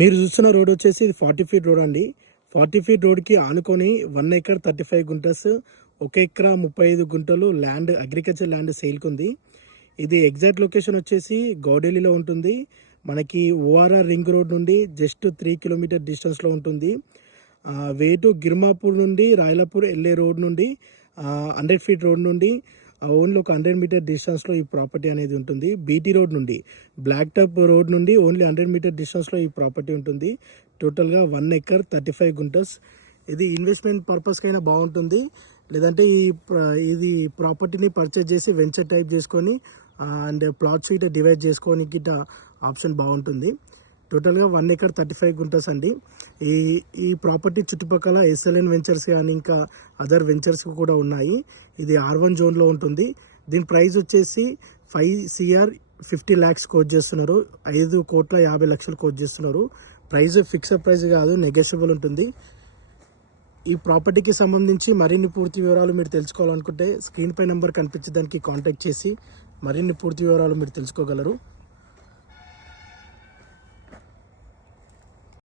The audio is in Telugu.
మీరు చూస్తున్న రోడ్ వచ్చేసి ఇది 40 ఫీట్ రోడ్ అండి. 40 ఫీట్ రోడ్కి ఆనుకొని 1 ఎకర్ 35 గుంటస్, 1 ఎకరా 35 గుంటలు ల్యాండ్, అగ్రికల్చర్ ల్యాండ్ సేల్కి ఉంది. ఇది ఎగ్జాక్ట్ లొకేషన్ వచ్చేసి గౌడెల్లీలో ఉంటుంది. మనకి ఓఆర్ఆర్ రింగ్ రోడ్ నుండి జస్ట్ 3 కిలోమీటర్ డిస్టెన్స్లో ఉంటుంది. వేటు గిర్మాపూర్ నుండి రాయలపూర్ వెళ్ళే రోడ్ నుండి 100 ఫీట్ రోడ్ నుండి ఓన్లీ ఒక 100 మీటర్ డిస్టెన్స్లో ఈ ప్రాపర్టీ అనేది ఉంటుంది. బీటీ రోడ్ నుండి, బ్లాక్ టాప్ రోడ్ నుండి ఓన్లీ 100 మీటర్ డిస్టెన్స్లో ఈ ప్రాపర్టీ ఉంటుంది. టోటల్గా 1 ఎకర్ 35 గుంటస్. ఇది ఇన్వెస్ట్మెంట్ పర్పస్కైనా బాగుంటుంది, లేదంటే ఇది ప్రాపర్టీని పర్చేజ్ చేసి వెంచర్ టైప్ చేసుకొని అండ్ ప్లాట్స్ ఇట్లా డివైడ్ చేసుకొని గిట్ట ఆప్షన్ బాగుంటుంది. టోటల్గా 1 ఎకర్ 35 గుంటస్ అండి. ఈ ప్రాపర్టీ చుట్టుపక్కల ఎస్ఎల్ఎన్ వెంచర్స్ కానీ ఇంకా అదర్ వెంచర్స్ కూడా ఉన్నాయి. ఇది R1 జోన్లో ఉంటుంది. దీని ప్రైస్ వచ్చేసి 5 CR 50 lakhs కోట్ చేస్తున్నారు. 5,50,00,000 కోట్ చేస్తున్నారు. ప్రైస్ ఫిక్స్డ్ ప్రైస్ కాదు, నెగోషియబుల్ ఉంటుంది. ఈ ప్రాపర్టీకి సంబంధించి మరిన్ని పూర్తి వివరాలు మీరు తెలుసుకోవాలనుకుంటే స్క్రీన్ పై నెంబర్ కనిపించే దానికి కాంటాక్ట్ చేసి మరిన్ని పూర్తి వివరాలు మీరు తెలుసుకోగలరు.